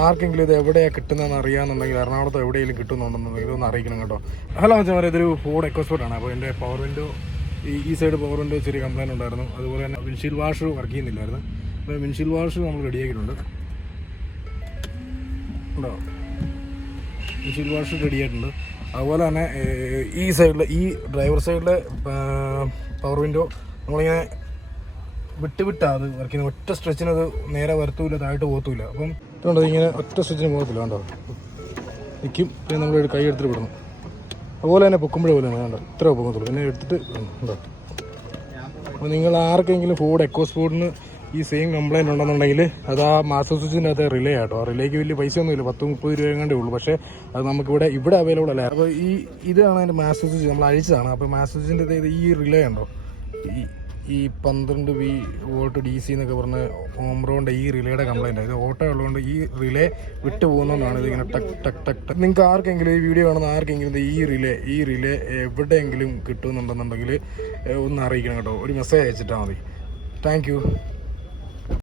ആർക്കെങ്കിലും ഇത് എവിടെയാണ് കിട്ടുന്നതെന്ന് അറിയാമെന്നുണ്ടെങ്കിൽ എറണാകുളത്ത് എവിടെയെങ്കിലും കിട്ടുന്നുണ്ടെന്നുണ്ടെങ്കിൽ ഇതൊന്ന് അറിയിക്കണം കേട്ടോ. ഹലോ മച്ചാമാരെ ഇതൊരു ഫോർഡ് എക്കോസ്പോർട്ട് ആണ്. അപ്പോൾ എന്റെ പവർ വിൻഡോ ഈ ഈ സൈഡ് പവർ വിൻഡോ ചെറിയ കംപ്ലൈന്റ് ഉണ്ടായിരുന്നു. അതുപോലെ തന്നെ വിൻഷീൽ വാഷ് വർക്ക് ചെയ്യുന്നില്ലായിരുന്നു. അപ്പോൾ വിൻഷീൽ വാഷ് നമ്മൾ റെഡിയാക്കിയിട്ടുണ്ട് ഉണ്ടോ? വിൻഷീൽ വാഷ് റെഡിയായിട്ടുണ്ട് അതുപോലെ തന്നെ ഈ സൈഡിലെ ഈ ഡ്രൈവർ സൈഡിലെ പവർ വിൻഡോ നമ്മളിങ്ങനെ വിട്ട് വിട്ടാണ് അത് വർക്ക് ചെയ്യുന്നത്. ഒറ്റ സ്ട്രെച്ചിന് അത് നേരെ വരത്തൂല്ല താഴോട്ട് പോകത്തൂല്ല അപ്പം ഇതുകൊണ്ട് ഇങ്ങനെ ഒറ്റ സ്വിച്ചിന് പോകത്തില്ല കണ്ടോ? നിൽക്കും പിന്നെ നമ്മൾ കൈ എടുത്തിട്ട് വിടണം. അതുപോലെ തന്നെ പൊക്കുമ്പോഴേ പോലെ വേണ്ട ഇത്ര പൊക്കത്തുള്ളൂ. പിന്നെ എടുത്തിട്ട് ഉണ്ടോ അപ്പോൾ നിങ്ങൾ ആർക്കെങ്കിലും ഫോഡ് എക്കോ ഫോഡിന് ഈ സെയിം കംപ്ലൈന്റ് ഉണ്ടെന്നുണ്ടെങ്കിൽ അത് ആ മാസ്റ്റർ സ്വിച്ചിന്റെ അകത്ത് റിലേ ആട്ടോ. ആ റിലേക്ക് വലിയ പൈസ ഒന്നുമില്ല പത്ത് മുപ്പത് രൂപ എങ്ങാണ്ടേ ഉള്ളൂ. പക്ഷേ അത് നമുക്കിവിടെ ഇവിടെ അവൈലബിൾ അല്ല. അപ്പോൾ ഈ ഇതാണ് അതിന്റെ മാസ്റ്റർ സ്വിച്ച് നമ്മൾ അഴിച്ചതാണ്. അപ്പോൾ മാസ്റ്റർ സ്വിച്ചിന്റെ ഈ റിലേ ഉണ്ടോ? ഈ ഈ പന്ത്രണ്ട് വി വോൾട്ട് ഡി സി എന്നൊക്കെ പറഞ്ഞ ഓംറോന്റെ ഈ റിലേയുടെ കംപ്ലൈന്റ് ഇത് ഓട്ടോ ഉള്ളതുകൊണ്ട് ഈ റിലേ വിട്ടു പോകുന്നതാണ് ഇതിങ്ങനെ ടക് ടക് ടക് ടക്ക് നിങ്ങൾക്ക് ആർക്കെങ്കിലും ഈ വീഡിയോ കാണുന്ന ആർക്കെങ്കിലും ഈ റിലേ ഈ റിലേ എവിടെയെങ്കിലും കിട്ടുന്നുണ്ടെന്നുണ്ടെങ്കിൽ ഒന്ന് അറിയിക്കണം കേട്ടോ. ഒരു മെസ്സേജ് അയച്ചിട്ടാൽ മതി. താങ്ക്